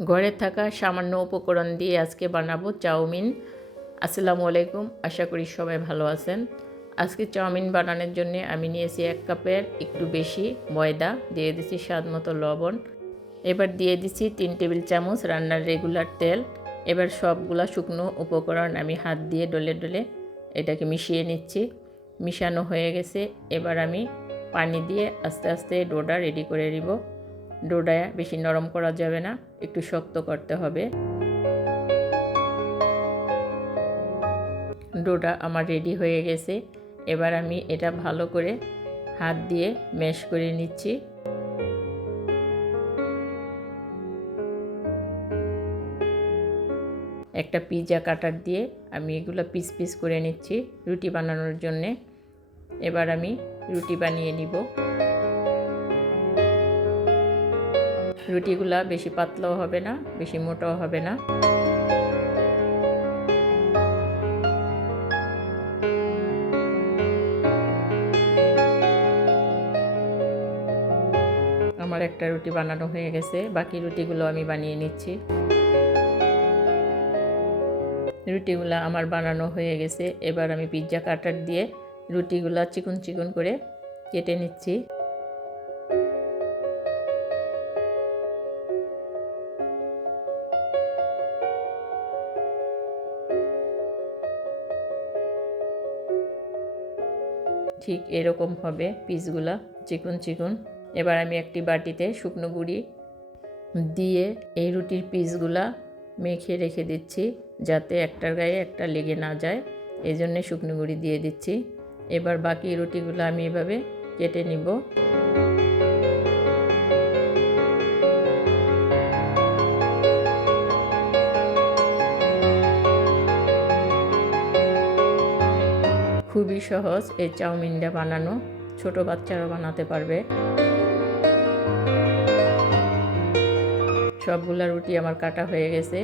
ঘরে থাকা সামান্য উপকরণ দিয়ে আজকে বানাবো চাউমিন। আসসালামু আলাইকুম, আশা করি সবাই ভালো আছেন। আজকে চাউমিন বানানোর জন্য আমি নিয়েছি এক কাপের একটু বেশি ময়দা, দিয়ে দিচ্ছি স্বাদ মতো লবণ। এবার দিয়ে দিচ্ছি তিন টেবিল চামচ রান্নার রেগুলার তেল। এবার সবগুলা শুকনো উপকরণ আমি হাত দিয়ে ডলে ডলে এটাকে মিশিয়ে নিচ্ছি। মিশানো হয়ে গেছে, এবার আমি পানি দিয়ে আস্তে আস্তে ডোডা রেডি করে নিব। ডোডা বেশি নরম করা যাবে না, একটু শক্ত করতে হবে। ডোডা আমার রেডি হয়ে গেছে, এবার আমি এটা ভালো করে হাত দিয়ে ম্যাশ করে নিচ্ছি। একটা পিৎজা কাটার দিয়ে আমি এগুলো পিস পিস করে নিচ্ছি রুটি বানানোর জন্যে। এবার আমি রুটি বানিয়ে নিব। রুটিগুলা বেশি পাতলাও হবে না, বেশি মোটাও হবে না। আমার একটা রুটি বানানো হয়ে গেছে, বাকি রুটিগুলো আমি বানিয়ে নিচ্ছি। রুটিগুলো আমার বানানো হয়ে গেছে, এবার আমি পিৎজা কাটার দিয়ে রুটিগুলা চিকন চিকন করে কেটে নিচ্ছি। ঠিক এরকম হবে পিসগুলা চিকন চিকন। এবার আমি একটি বাটিতে শুকনো গুঁড়ি দিয়ে এই রুটির পিসগুলা মেখে রেখে দিচ্ছি যাতে একটার গায়ে একটা লেগে না যায়। এই জন্যে শুকনো গুঁড়ি দিয়ে দিচ্ছি। এবার বাকি রুটিগুলো আমি এভাবে কেটে নিব। খুবই সহজ, এই চাউমিনটা বানানো। ছোট বাচ্চারা বানাতে পারবে। সবগুলা রুটি আমার কাটা হয়ে গেছে।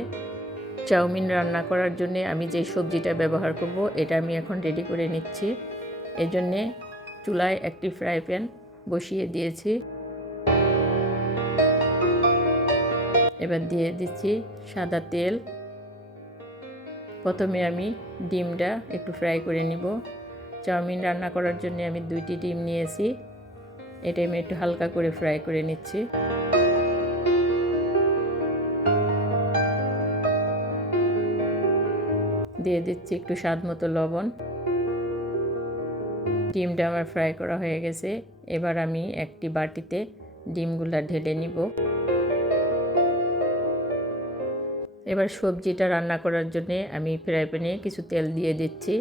চাউমিন রান্না করার জন্য আমি যে সবজিটা ব্যবহার করব, এটা আমি এখন রেডি করে নিচ্ছি। এজন্যে চুলায় একটি ফ্রাই প্যান বসিয়ে দিয়েছি। এবার দিয়ে দিচ্ছি সাদা তেল। প্রথমে আমি ডিমটা একটু ফ্রাই করে নিব। চাউমিন রান্না করার জন্য আমি দুইটি ডিম নিয়েছি। এটা আমি একটু হালকা করে ফ্রাই করে নিচ্ছি। দিয়ে দিচ্ছি একটু স্বাদ মতো লবণ। ডিমটা আমার ফ্রাই করা হয়ে গেছে। এবার আমি একটি বাটিতে ডিমগুলা ঢেলে নিব। এবার সবজিটা রান্না করার জন্যে আমি ফ্রাই প্যানে কিছু তেল দিয়ে দিচ্ছি।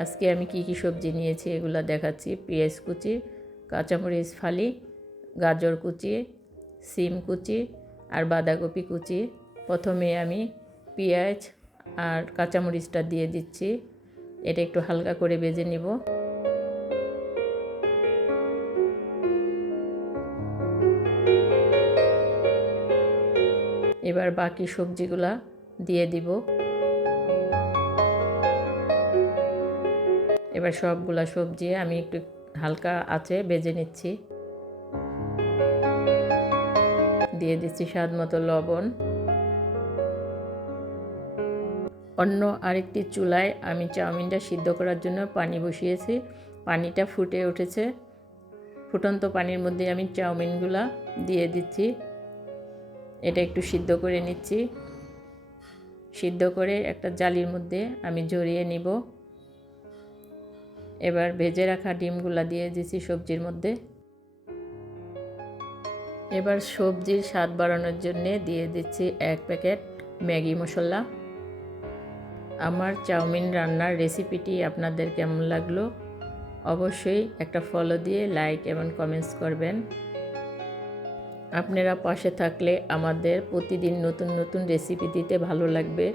আজকে আমি কি কি সবজি নিয়েছি এগুলো দেখাচ্ছি। পেঁয়াজ কুচি, কাঁচামরিচ ফালি, গাজর কুচি, সিম কুচি আর বাঁধাকপি কুচি। প্রথমে আমি পেঁয়াজ আর কাঁচামরিচটা দিয়ে দিচ্ছি। এটা একটু হালকা করে বেজে নিব। এবার বাকি সবজিগুলা দিয়ে দিব। এবার সবগুলা সবজি আমি একটু হালকা আছে বেজে নিচ্ছি। দিয়ে দিচ্ছি স্বাদ মতো লবণ। অন্য আরেকটি চুলায় আমি চাউমিনটা সিদ্ধ করার জন্য পানি বসিয়েছি। পানিটা ফুটে উঠেছে। ফুটন্ত পানির মধ্যে আমি চাউমিনগুলা দিয়ে দিচ্ছি। এটা একটু সিদ্ধ করে নিচ্ছি। সিদ্ধ করে একটা জালির মধ্যে আমি জড়িয়ে নিব। এবার ভেজে রাখা ডিমগুলা দিয়ে দিচ্ছি সবজির মধ্যে। এবার সবজির স্বাদ বাড়ানোর জন্য দিয়ে দিচ্ছি এক প্যাকেট ম্যাগি মশলা। আমার চাউমিন রান্নার রেসিপিটি আপনাদের কেমন লাগল? অবশ্যই একটা ফলো দিয়ে লাইক এবং কমেন্টস করবেন। আপনারা পাশে থাকলে আমাদের প্রতিদিন নতুন নতুন রেসিপি দিতে ভালো লাগবে।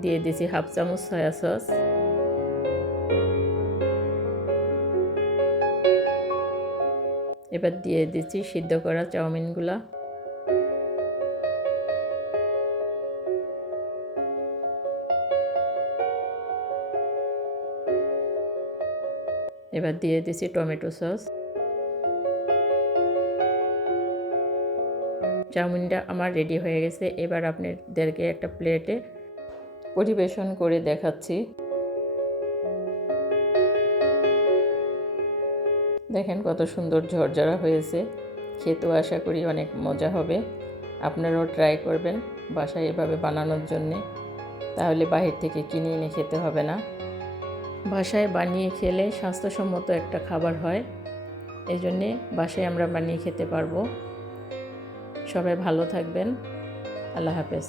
দিয়ে দিয়েছি হাফ চামচ সয়া সস এবার দিয়ে দিচ্ছি সিদ্ধ করা চাউমিনগুলা। এবার দিয়ে দিচ্ছি টমেটো সস। চাউমিনটা আমার রেডি হয়ে গেছে। এবার আপনাদেরকে একটা প্লেটে পরিবেশন করে দেখাচ্ছি। দেখেন কত সুন্দর ঝরঝরা হয়েছে। খেতেও আশা করি অনেক মজা হবে। আপনারাও ট্রাই করবেন বাসায় এভাবে বানানোর জন্যে। তাহলে বাহির থেকে কিনে এনে খেতে হবে না। বাসায় বানিয়ে খেলে স্বাস্থ্যসম্মত একটা খাবার হয়। এই জন্যে বাসায় আমরা বানিয়ে খেতে পারব। সবাই ভালো থাকবেন। আল্লাহ হাফেজ।